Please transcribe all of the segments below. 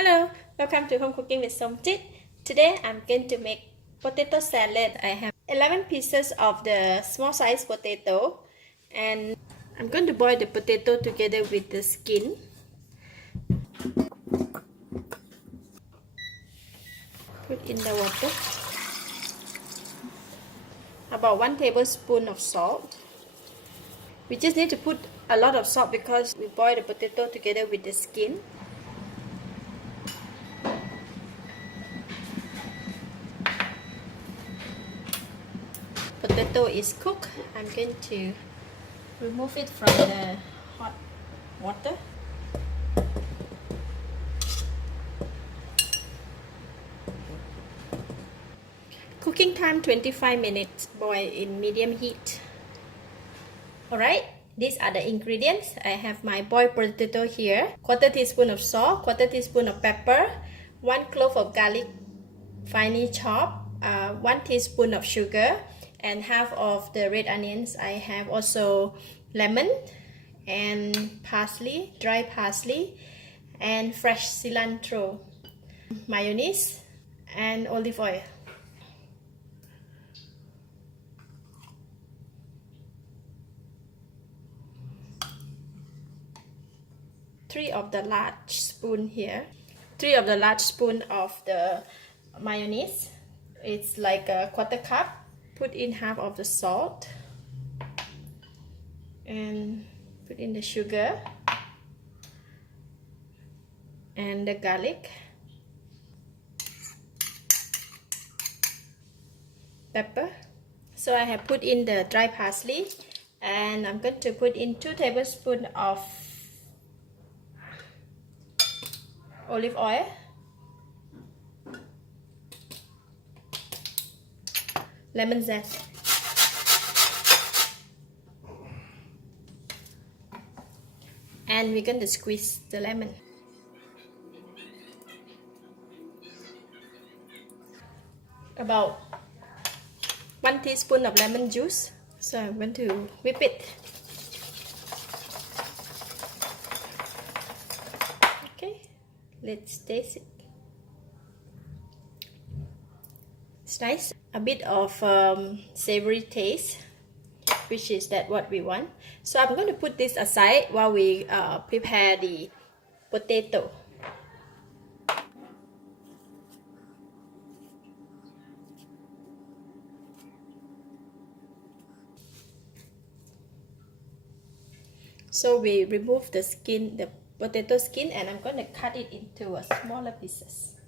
Hello, welcome to Home Cooking with Somjit. Today I'm going to make potato salad. I have 11 pieces of the small size potato and I'm going to boil the potato together with the skin. Put in the water. About 1 tablespoon of salt. We just need to put a lot of salt because we boil the potato together with the skin. Potato is cooked. I'm going to remove it from the hot water. Cooking time 25 minutes, boil in medium heat. Alright, these are the ingredients. I have my boiled potato here, 1/4 teaspoon of salt, 1/4 teaspoon of pepper, 1 clove of garlic finely chopped, 1 teaspoon of sugar, and half of the red onions. I have also lemon and parsley, dry parsley, and fresh cilantro, mayonnaise, and olive oil. Three of the large spoon here. 3 of the large spoon of the mayonnaise. It's like a 1/4 cup. Put in half of the salt and put in the sugar and the garlic, pepper. So I have put in the dry parsley and I'm going to put in 2 tablespoons of olive oil, lemon zest, and we're going to squeeze the lemon. About 1 teaspoon of lemon juice. So I'm going to whip it. Okay, let's taste it. It's nice. A bit of savory taste, which is that what we want. So I'm going to put this aside while we prepare the potato. So we remove the skin, the potato skin, and I'm going to cut it into smaller pieces.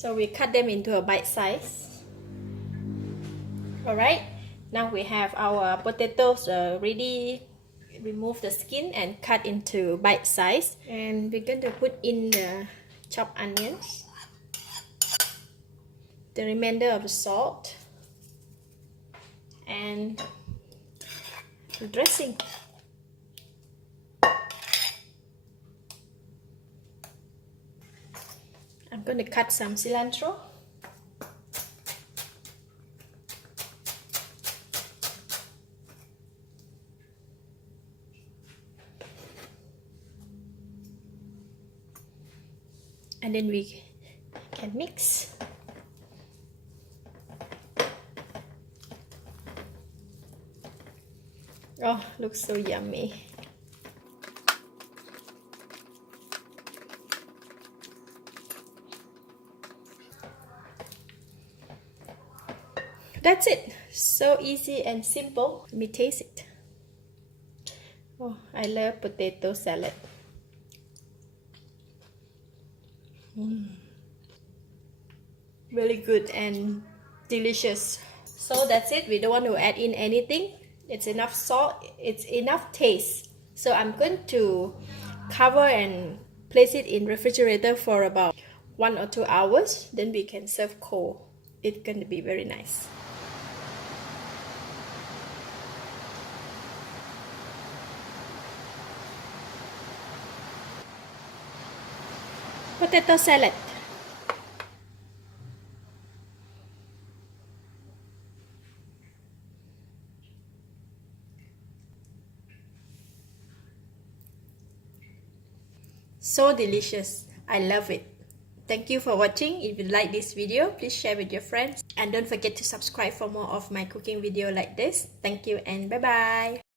So we cut them into a bite size. Alright, now we have our potatoes ready. Remove the skin and cut into bite size. And we're going to put in the chopped onions, the remainder of the salt, and the dressing. I'm going to cut some cilantro. And then we can mix. Oh, looks so yummy. That's it. So easy and simple. Let me taste it. Oh, I love potato salad. Really good and delicious. So that's it. We don't want to add in anything. It's enough salt, it's enough taste. So I'm going to cover and place it in refrigerator for about 1 or 2 hours. Then we can serve cold. It's going to be very nice. Potato salad. So delicious. I love it. Thank you for watching. If you like this video, please share with your friends. And don't forget to subscribe for more of my cooking video like this. Thank you and bye-bye.